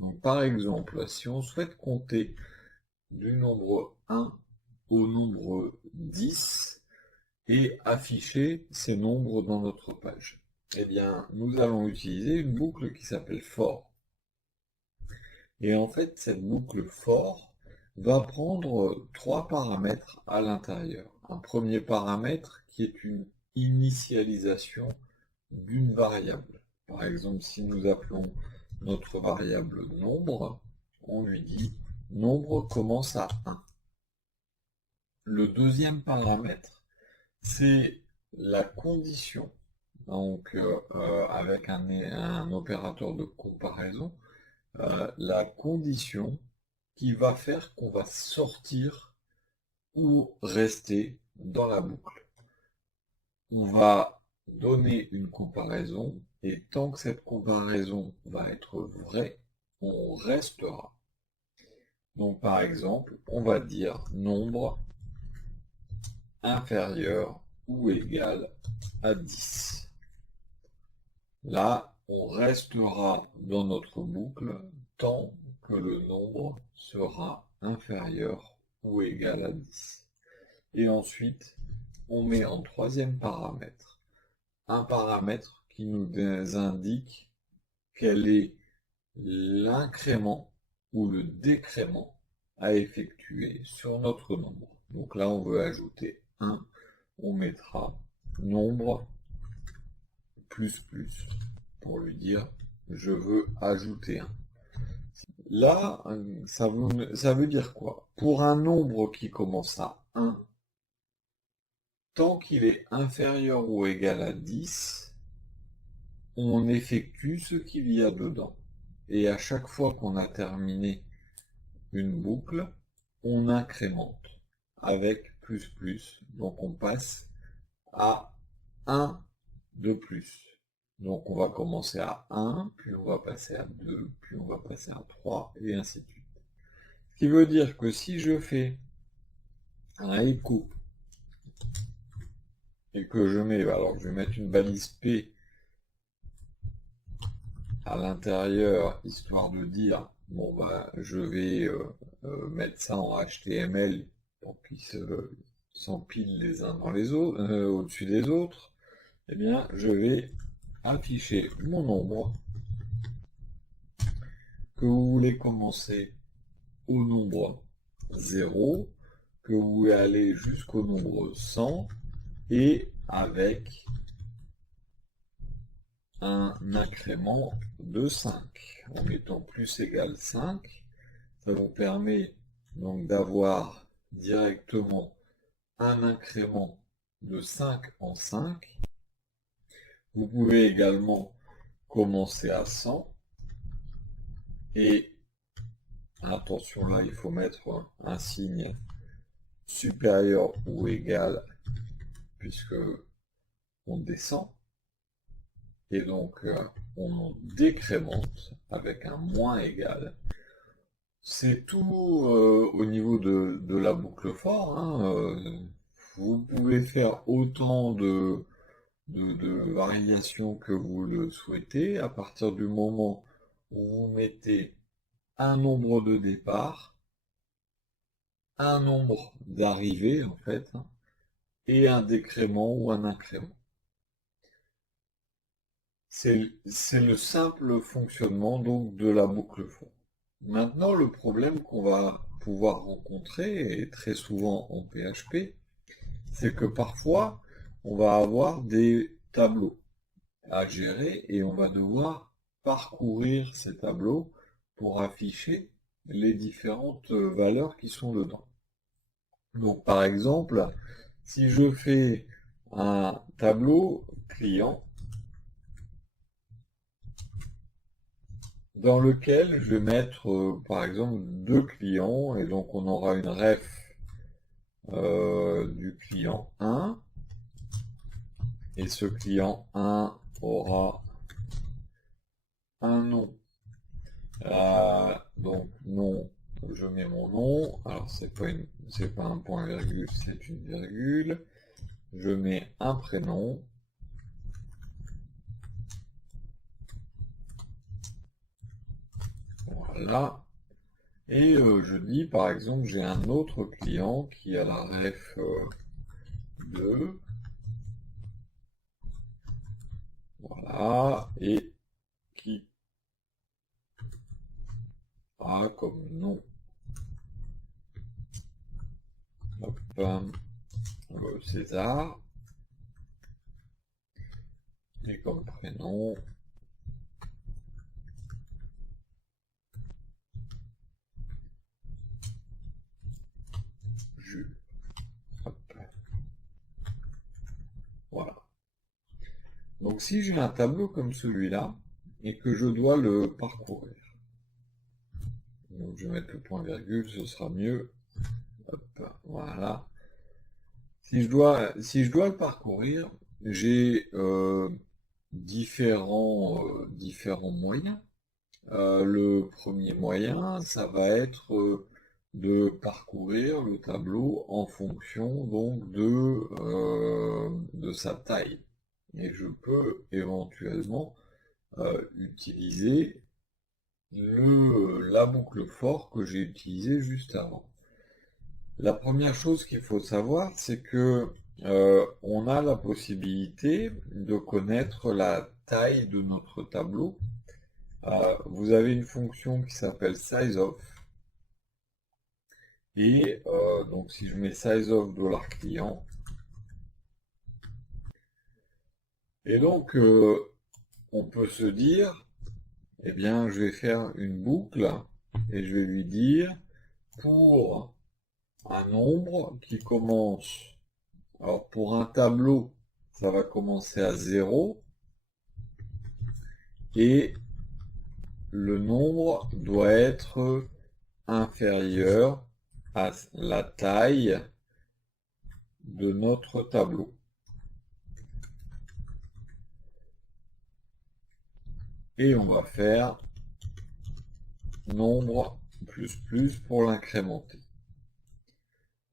Donc, par exemple, si on souhaite compter du nombre 1 au nombre 10 et afficher ces nombres dans notre page, eh bien, nous allons utiliser une boucle qui s'appelle for. Et en fait, cette boucle for va prendre trois paramètres à l'intérieur. Un premier paramètre qui est une initialisation d'une variable. Par exemple, si nous appelons notre variable nombre, on lui dit nombre commence à 1. Le deuxième paramètre, c'est la condition, donc avec un opérateur de comparaison, la condition qui va faire qu'on va sortir ou rester dans la boucle. On va donner une comparaison et tant que cette comparaison va être vraie, on restera. Donc par exemple, on va dire nombre inférieur ou égal à 10. Là, on restera dans notre boucle tant que le nombre sera inférieur ou égal à 10. Et ensuite, on met en troisième paramètre un paramètre qui nous indique quel est l'incrément ou le décrément à effectuer sur notre nombre. Donc là, on veut ajouter 1, on mettra nombre plus pour lui dire je veux ajouter 1. Là, ça veut dire quoi? Pour un nombre qui commence à 1, tant qu'il est inférieur ou égal à 10, on effectue ce qu'il y a dedans. Et à chaque fois qu'on a terminé une boucle, on incrémente avec plus. Donc on passe à 1 de plus. Donc on va commencer à 1, puis on va passer à 2, puis on va passer à 3, et ainsi de suite. Ce qui veut dire que si je fais un écho et que je mets, alors je vais mettre une balise P à l'intérieur, histoire de dire, bon bah je vais mettre ça en HTML pour qu'ils s'empilent les uns dans les autres, au-dessus des autres, eh bien je vais afficher mon nombre, que vous voulez commencer au nombre 0, que vous voulez aller jusqu'au nombre 100, et avec un incrément de 5. En mettant plus égal 5, ça vous permet donc d'avoir directement un incrément de 5 en 5. Vous pouvez également commencer à 100. Et attention là, il faut mettre un signe supérieur ou égal, puisque on descend. Et donc, on décrémente avec un moins égal. C'est tout au niveau de la boucle for. Vous pouvez faire autant de variations que vous le souhaitez à partir du moment où vous mettez un nombre de départ, un nombre d'arrivée en fait, et un décrément ou un incrément. C'est le simple fonctionnement donc de la boucle for. Maintenant, le problème qu'on va pouvoir rencontrer, et très souvent en PHP, c'est que parfois, on va avoir des tableaux à gérer et on va devoir parcourir ces tableaux pour afficher les différentes valeurs qui sont dedans. Donc, par exemple, si je fais un tableau client, dans lequel je vais mettre par exemple deux clients, et donc on aura une ref du client 1, et ce client 1 aura un nom. Donc nom, je mets mon nom, alors c'est pas un point virgule, c'est une virgule. Je mets un prénom. Voilà. Et je dis par exemple, j'ai un autre client qui a la ref 2. Voilà. Et qui a comme nom César. Et comme prénom Jules. Hop. Voilà. Donc si j'ai un tableau comme celui-là, et que je dois le parcourir, donc je vais mettre le point virgule, ce sera mieux. Hop, voilà. Si je dois le parcourir, j'ai différents moyens. Le premier moyen, ça va être de parcourir le tableau en fonction donc de sa taille. Et je peux éventuellement utiliser la boucle for que j'ai utilisée juste avant. La première chose qu'il faut savoir, c'est que on a la possibilité de connaître la taille de notre tableau. Vous avez une fonction qui s'appelle sizeOf. Et donc si je mets sizeOf $client, et donc on peut se dire, eh bien je vais faire une boucle et je vais lui dire pour un nombre qui commence, alors pour un tableau, ça va commencer à 0, et le nombre doit être inférieur à la taille de notre tableau. Et on va faire nombre plus pour l'incrémenter.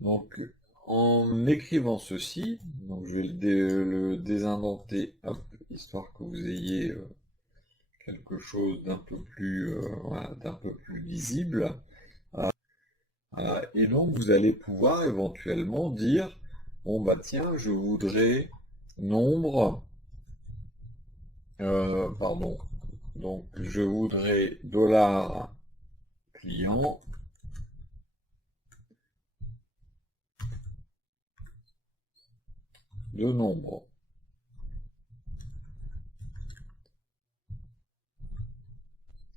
Donc en écrivant ceci, donc je vais le désindenter, hop, histoire que vous ayez quelque chose d'un peu plus, voilà, d'un peu plus lisible. Voilà. Et donc vous allez pouvoir éventuellement dire, bon bah tiens, je voudrais nombre, pardon, donc je voudrais $client de nombre.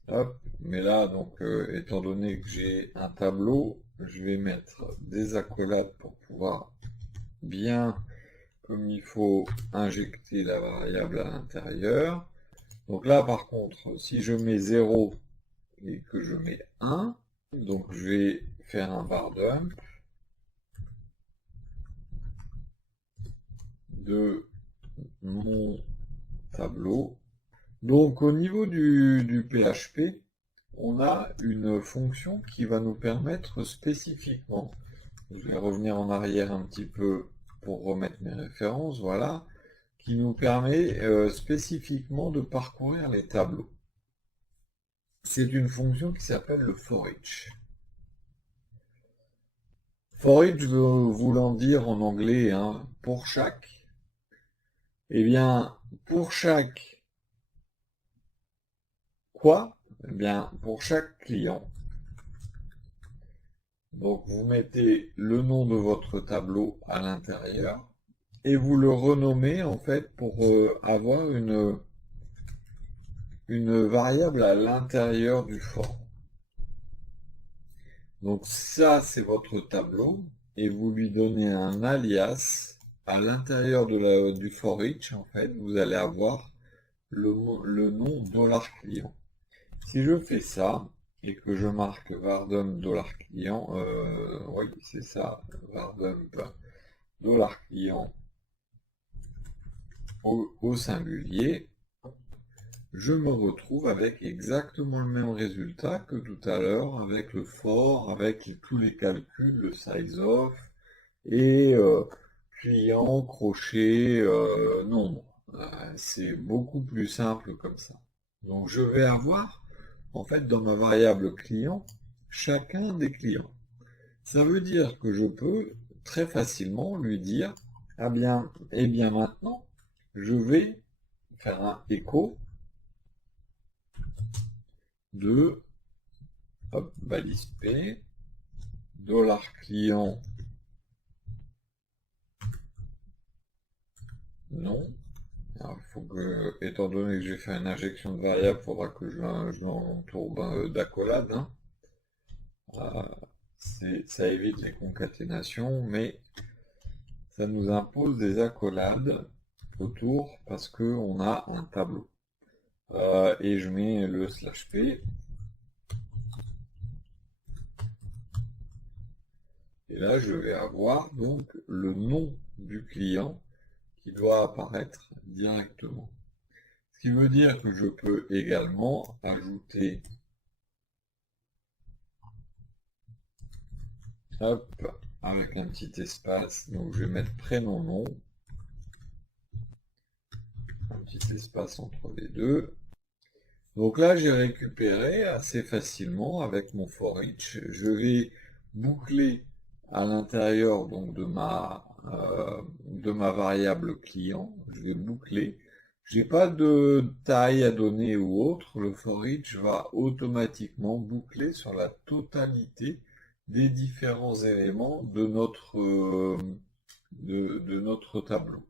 Hop, mais là, donc, étant donné que j'ai un tableau, je vais mettre des accolades pour pouvoir bien, comme il faut, injecter la variable à l'intérieur. Donc là, par contre, si je mets 0 et que je mets 1, donc je vais faire un var dump de mon tableau. Donc au niveau du PHP, on a une fonction qui va nous permettre spécifiquement, je vais revenir en arrière un petit peu pour remettre mes références, voilà, qui nous permet spécifiquement de parcourir les tableaux. C'est une fonction qui s'appelle le forEach. ForEach voulant dire en anglais hein, pour chaque. Eh bien, pour chaque quoi? Eh bien, pour chaque client. Donc, vous mettez le nom de votre tableau à l'intérieur et vous le renommez en fait pour avoir une variable à l'intérieur du for. Donc ça, c'est votre tableau et vous lui donnez un alias à l'intérieur du forEach. En fait, vous allez avoir le nom $client. Si je fais ça et que je marque vardump $client, oui, c'est ça, vardump $client au singulier, je me retrouve avec exactement le même résultat que tout à l'heure avec le for, avec tous les calculs, le sizeOf et client, crochet, nombre. C'est beaucoup plus simple comme ça. Donc je vais avoir en fait, dans ma variable client, chacun des clients. Ça veut dire que je peux très facilement lui dire, ah bien, eh bien maintenant, je vais faire un écho de hop, balise P, $client non. Alors, il faut que, étant donné que j'ai fait une injection de variable, il faudra que je l'entoure d'accolades. Hein. Ça évite les concaténations, mais ça nous impose des accolades autour parce qu'on a un tableau. Et je mets le /p. Et là, je vais avoir donc le nom du client qui doit apparaître directement. Ce qui veut dire que je peux également ajouter hop, avec un petit espace, donc je vais mettre prénom-nom, un petit espace entre les deux. Donc là, j'ai récupéré assez facilement avec mon for each. Je vais boucler à l'intérieur donc de ma variable client. Je vais boucler. J'ai pas de taille à donner ou autre. Le for each va automatiquement boucler sur la totalité des différents éléments de notre tableau.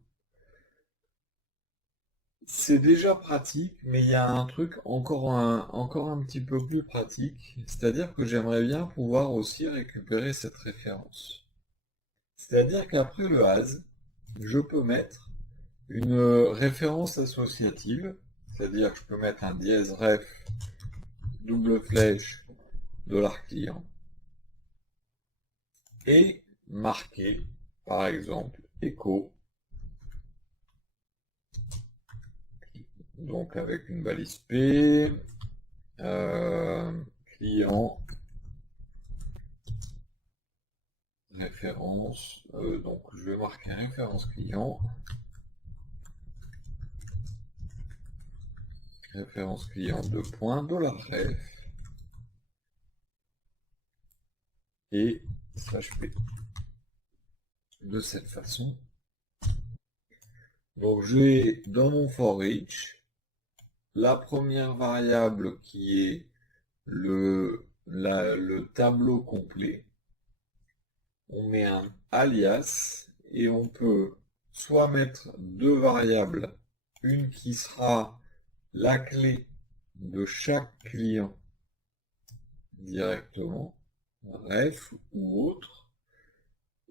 C'est déjà pratique, mais il y a un truc encore un petit peu plus pratique, c'est-à-dire que j'aimerais bien pouvoir aussi récupérer cette référence. C'est-à-dire qu'après le as, je peux mettre une référence associative, c'est-à-dire que je peux mettre un dièse ref double flèche $client et marquer par exemple écho, donc avec une balise P, client référence, donc je vais marquer référence client, référence client $ref et /p. De cette façon. Donc j'ai dans mon for each la première variable qui est le tableau complet. On met un alias et on peut soit mettre deux variables, une qui sera la clé de chaque client directement, ref ou autre,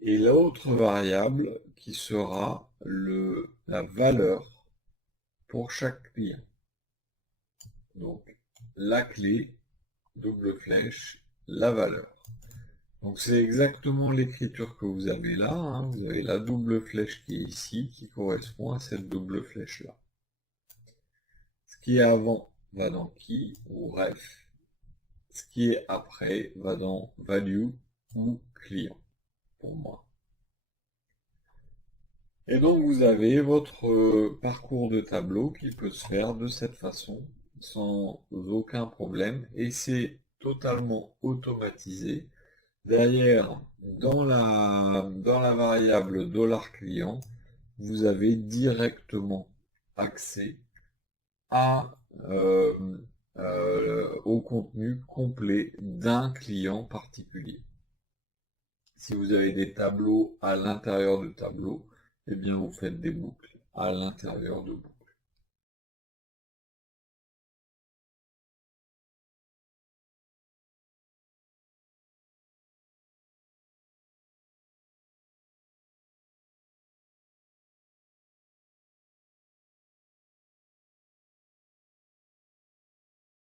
et l'autre variable qui sera la valeur pour chaque client. Donc la clé, double flèche, la valeur. Donc c'est exactement l'écriture que vous avez là. Hein. Vous avez la double flèche qui est ici, qui correspond à cette double flèche là. Ce qui est avant va dans key ou ref. Ce qui est après va dans value ou client pour moi. Et donc vous avez votre parcours de tableau qui peut se faire de cette façon sans aucun problème et c'est totalement automatisé. Derrière, dans la variable $client, vous avez directement accès au contenu complet d'un client particulier. Si vous avez des tableaux à l'intérieur de tableaux, eh bien vous faites des boucles à l'intérieur de boucles.